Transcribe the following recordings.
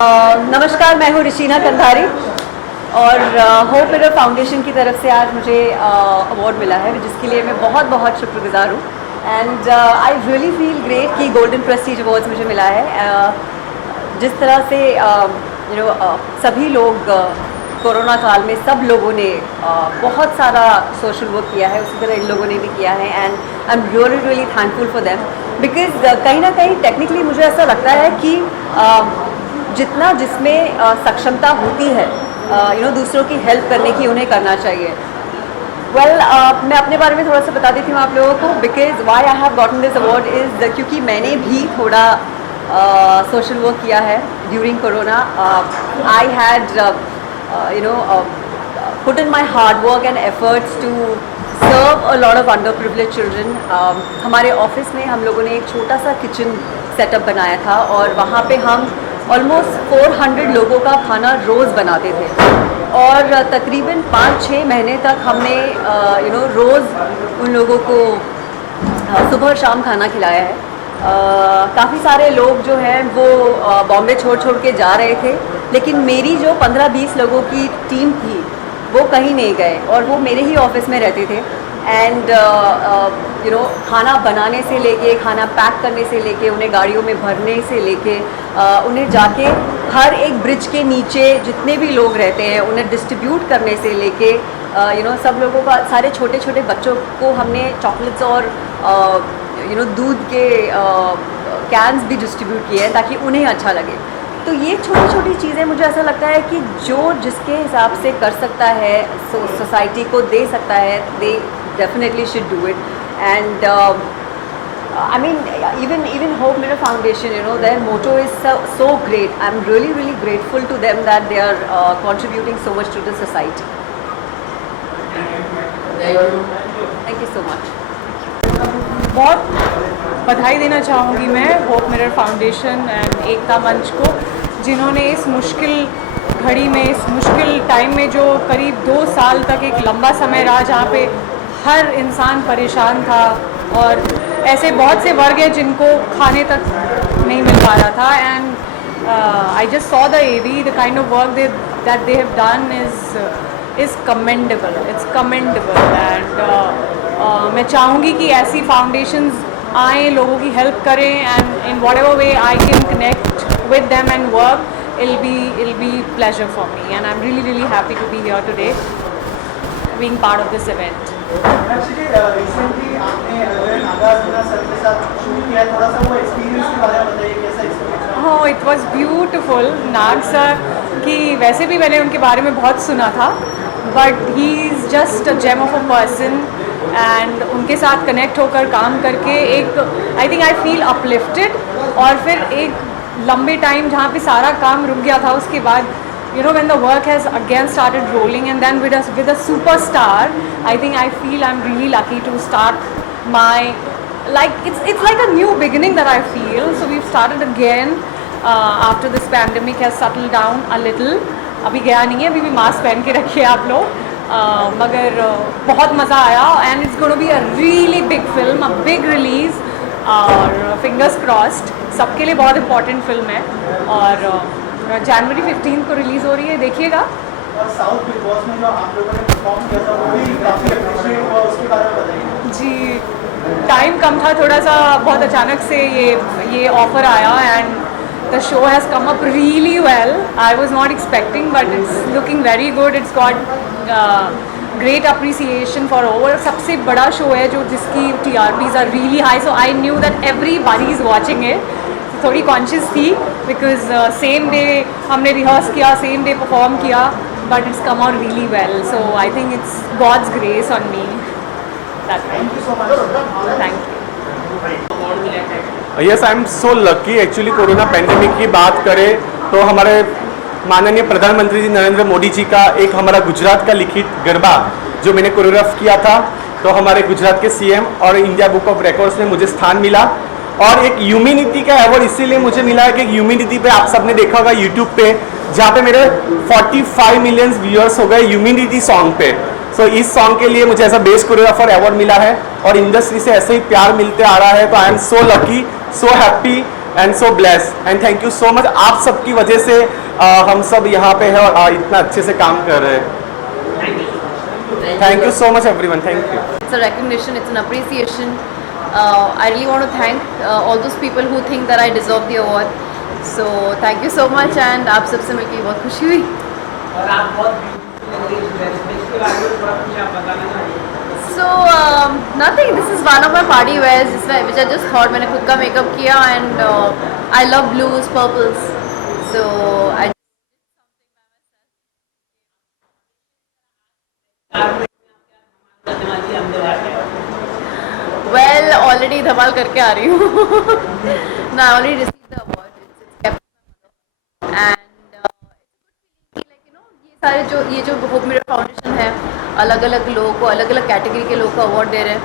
नमस्कार, मैं हूँ ऋषिना कंधारी और होप मिरर फाउंडेशन की तरफ से आज मुझे अवार्ड मिला है, जिसके लिए मैं बहुत बहुत शुक्रगुजार हूँ। And I really feel great कि गोल्डन प्रेस्टीज अवार्ड्स मुझे मिला है। जिस तरह से सभी लोग कोरोना काल में सब लोगों ने बहुत सारा सोशल वर्क किया है, उसी तरह इन लोगों ने भी किया है। And I am really thankful for them, because कहीं ना कहीं टेक्निकली मुझे ऐसा लगता है कि जितना जिसमें सक्षमता होती है दूसरों की हेल्प करने की, उन्हें करना चाहिए। मैं अपने बारे में थोड़ा सा बता देती हूँ आप लोगों को, because why I have gotten this award is क्योंकि मैंने भी थोड़ा सोशल वर्क किया है during corona. I had put in my hard work and efforts to serve a lot of underprivileged children. हमारे ऑफिस में हम लोगों ने एक छोटा सा किचन सेटअप बनाया था और वहाँ पे हम ऑलमोस्ट 400 लोगों का खाना रोज़ बनाते थे और तकरीबन 5-6 महीने तक हमने रोज़ उन लोगों को सुबह और शाम खाना खिलाया है। काफ़ी सारे लोग जो हैं वो बॉम्बे छोड़ के जा रहे थे, लेकिन मेरी जो 15-20 लोगों की टीम थी वो कहीं नहीं गए और वो मेरे ही ऑफिस में रहते थे। एंड खाना बनाने से लेके, खाना पैक करने से लेके, उन्हें गाड़ियों में भरने से लेके, उन्हें जाके हर एक ब्रिज के नीचे जितने भी लोग रहते हैं उन्हें डिस्ट्रीब्यूट करने से लेके सब लोगों का, सारे छोटे छोटे बच्चों को हमने चॉकलेट्स और दूध के कैंस भी डिस्ट्रीब्यूट किए हैं ताकि उन्हें अच्छा लगे। तो ये छोटी छोटी चीज़ें मुझे ऐसा लगता है कि जो जिसके हिसाब से कर सकता है, सोसाइटी को दे सकता है, they definitely should do it. And I mean, even Hope Mirror Foundation, their motto is so great. I'm really grateful to them that they are contributing so much to the society. Thank you so much. बहुत बधाई देना चाहूँगी मैं hope mirror foundation and एकता मंच को, जिन्होंने इस मुश्किल घड़ी में, इस मुश्किल टाइम में, जो करीब 2 साल तक एक लंबा समय रहा जहाँ पे हर इंसान परेशान था और ऐसे बहुत से वर्ग हैं जिनको खाने तक नहीं मिल पा रहा था। And I just saw the AV, the kind of work that they have done is commendable, it's commendable. And मैं चाहूँगी कि ऐसी फाउंडेशंस आएँ, लोगों की हेल्प करें, and in what ever way I can connect with them and work, it'll be pleasure for me, and I'm really happy to be here today being part of this event. Actually, recently आपने Nagarjuna sir के साथ shoot किया, थोड़ा सा वो experience के बारे में बताइए, कैसा एक्सपीरियंस रहा? Oh, it was beautiful. Nag sir की वैसे भी मैंने उनके बारे में बहुत सुना था, but he is just a gem of a person, and उनके साथ कनेक्ट होकर काम करके एक I think I feel uplifted। और फिर एक लंबे टाइम जहाँ पे सारा काम रुक गया था, उसके बाद when the work has again started rolling, and then with a superstar, I think I feel I'm really lucky to start my, like, it's like a new beginning that I feel. So we've started again after this pandemic has settled down a little. अभी गया नहीं है, अभी भी mask पहन के रखिए आप लोग, मगर बहुत मज़ा आया। And it's gonna be a really big film, a big release, और फिंगर्स क्रॉस्ड, सबके लिए बहुत इम्पॉर्टेंट फिल्म है और जनवरी 15 को रिलीज़ हो रही है, देखिएगा। और साउथ बिग बॉस में जो आप लोगों ने परफॉर्म किया था वो भी काफ़ी अप्रिशिएट हुआ, उसके बारे में बताइए। जी, टाइम कम था थोड़ा सा, बहुत अचानक से ये ऑफ़र आया, and the show has come up really well. I was not expecting, but it's looking very good. It's got great appreciation for over. सबसे बड़ा शो है जो जिसकी TRPs are really high, so I knew that everybody is watching it. थोड़ी conscious थी because same day हमने rehearse किया, same day perform किया, but it's come out really well. So I think it's God's grace on me. Thank you so much. Thank you. Yes, I am so lucky. Actually corona pandemic की बात करें तो हमारे माननीय प्रधानमंत्री जी नरेंद्र मोदी जी का एक हमारा गुजरात का लिखित गरबा जो मैंने कोरियोग्राफ किया था, तो हमारे गुजरात के CM और इंडिया बुक ऑफ रिकॉर्ड्स में मुझे स्थान मिला। और एक ह्यूमैनिटी का अवार्ड इसीलिए मुझे मिला है कि ह्यूमैनिटी पे आप सबने देखा होगा यूट्यूब पे, जहाँ पे मेरे 45 मिलियन व्यूअर्स हो गए ह्यूमैनिटी सॉन्ग पे। सो इस सॉन्ग के लिए मुझे ऐसा बेस्ट कोरियोग्राफर अवार्ड मिला है और इंडस्ट्री से ऐसे ही प्यार मिलते आ रहा है। तो I am so lucky, so happy and so bless and thank you so much. आप सबकी वजह से हम सब यहाँ पे हैं और इतना अच्छे से काम कर रहे हैं। Thank you so much everyone. Thank you. It's a recognition, it's an appreciation. I really want to thank all those people who think that I deserve the award. So thank you so much and आप सबसे मिलकर बहुत खुशी हुई। और आप बहुत इसके बारे में थोड़ा कुछ आप बताना चाहिए। So nothing. This is one of my party wears, which I just thought मैंने खुद का मेकअप किया and I love blues, purples. So I. Well, already धमाल करके आ रही हूँ। No, I already received the award. It's kept and like you know ये जो hope mirror foundation है, अलग अलग लोगों को अलग अलग कैटेगरी के लोगों को अवार्ड दे रहे हैं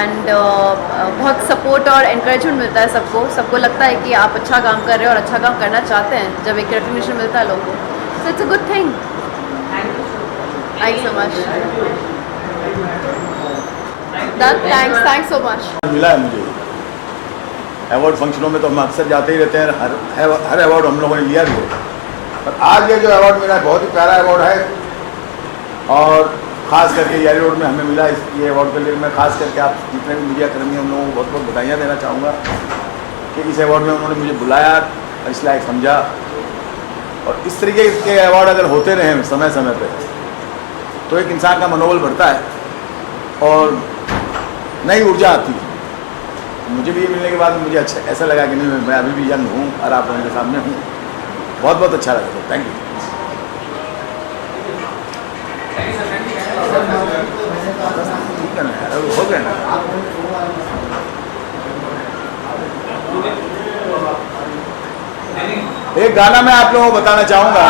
एंड बहुत सपोर्ट और एनकरेजमेंट मिलता है सबको लगता है कि आप अच्छा काम कर रहे हो और अच्छा काम करना चाहते हैं जब एक रिकग्निशन मिलता है लोगों को। So it's a good thing. Thank you so much. Done. Thanks so much. मिला है मुझे अवार्ड फंक्शनों में तो हम अक्सर जाते ही रहते हैं, हर अवार्ड हम लोगों ने लिया भी है, पर आज ये जो अवार्ड मिला है बहुत ही प्यारा अवार्ड है और ख़ास करके यारी रोड में हमें मिला ये अवार्ड के लिए मैं खास करके आप जितने भी मीडिया कर्मी हैं उन लोगों को बहुत बहुत बधाइयाँ देना चाहूँगा कि इस अवार्ड में उन्होंने मुझे बुलाया और इस लायक समझा। और इस तरीके के अवार्ड अगर होते रहें समय समय पर तो एक इंसान का मनोबल बढ़ता है और नई ऊर्जा आती है। मुझे भी ये मिलने के बाद मुझे अच्छा ऐसा लगा कि नहीं मैं अभी भी यंग हूँ और आप लोगों के सामने हूँ। बहुत बहुत अच्छा लगा सर, थैंक यू। ठीक है ना यार, हो गया ना। एक गाना मैं आप लोगों को बताना चाहूँगा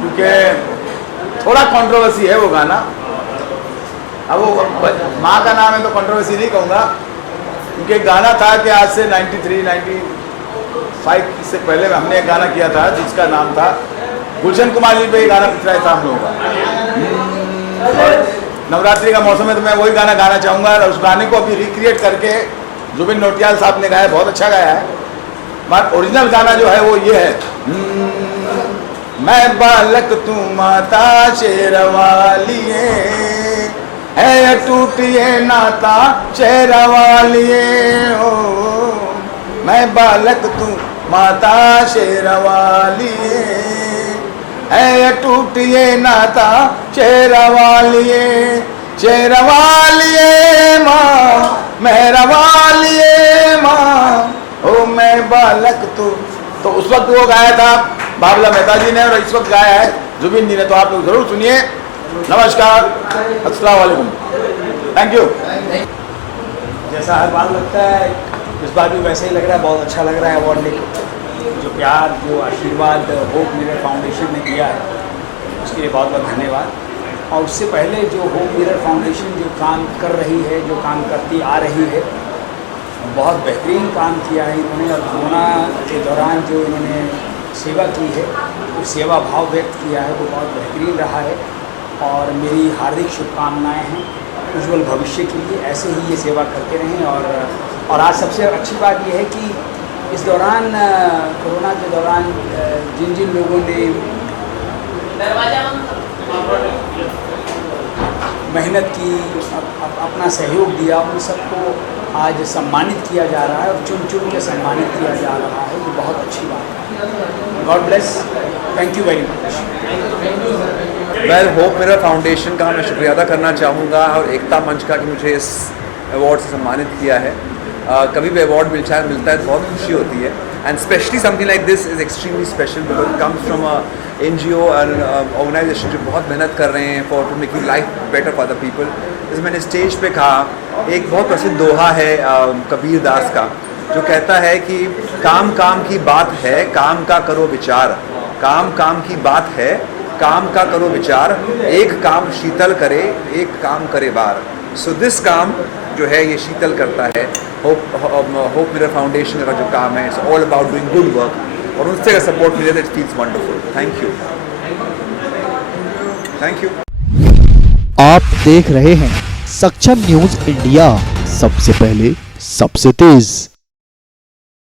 क्योंकि थोड़ा कंट्रोवर्सी है वो गाना। अब वो माँ का नाम है तो कंट्रोवर्सी नहीं कहूँगा क्योंकि एक गाना था कि आज से 93, 95 से पहले हमने एक गाना किया था जिसका नाम था गुलशन कुमार जी पे ये गाना पिछड़ा था हम लोगों का। नवरात्रि का मौसम है तो मैं वही गाना गाना चाहूँगा और उस गाने को अभी रिक्रिएट करके जुबिन नौटियाल साहब ने गाया, बहुत अच्छा गाया है। मगर ओरिजिनल गाना जो है वो ये है, मैं बालक तू माता शेरवालिए है टूटिए नाता शेरवालिए हो, मैं बालक तू माता शेरवालिए है टूटिए नाता शेरवालिए, शेरवालिए माँ मेहरवालिए माँ ओ मैं बालक तू। तो उस वक्त वो गाया था बाबला मेहता जी ने और इस वक्त गाया है जुबिन जी ने, तो आप लोग जरूर सुनिए। नमस्कार, अस्सलाम वालेकुम, थैंक यू। जैसा हर बार लगता है इस बार भी वैसे ही लग रहा है, बहुत अच्छा लग रहा है अवार्ड लेकर। जो प्यार जो आशीर्वाद होप मिरर फाउंडेशन ने दिया है उसके लिए बहुत बहुत धन्यवाद। और उससे पहले जो होप मिरर फाउंडेशन जो काम कर रही है, जो काम करती आ रही है, बहुत बेहतरीन काम किया है इन्होंने। और कोरोना के दौरान जो इन्होंने सेवा की है, जो सेवा भाव व्यक्त किया है वो बहुत बेहतरीन रहा है और मेरी हार्दिक शुभकामनाएं हैं उज्ज्वल भविष्य के लिए। ऐसे ही ये सेवा करते रहें। और आज सबसे अच्छी बात यह है कि इस दौरान कोरोना के दौरान जिन जिन लोगों ने मेहनत की, अपना सहयोग दिया, उन सबको आज सम्मानित किया जा रहा है और चुन चुन के सम्मानित किया जा रहा है। ये बहुत अच्छी बात है। God bless, thank you very much. मैं होप मिरर फाउंडेशन का मैं शुक्रिया अदा करना चाहूँगा और एकता मंच का कि मुझे इस अवार्ड से सम्मानित किया है। कभी भी अवार्ड मिलता है तो बहुत खुशी होती है and specially something like this is extremely special because it comes from a NGO and organization जो बहुत मेहनत कर रहे हैं for to making life better for the people. जैसे मैंने स्टेज पे कहा, एक बहुत प्रसिद्ध दोहा है कबीर दास का जो कहता है कि काम काम की बात है, काम का करो विचार, काम काम की बात है, काम का करो विचार, एक काम शीतल करे, एक काम करे बार। सो दिस काम जो है ये शीतल करता है। होप मिरर फाउंडेशन का जो काम है, it's all about doing good work और उनसे अगर सपोर्ट मिले तो it feels wonderful. Thank you, thank you. आप देख रहे हैं सक्षम न्यूज इंडिया, सबसे पहले सबसे तेज।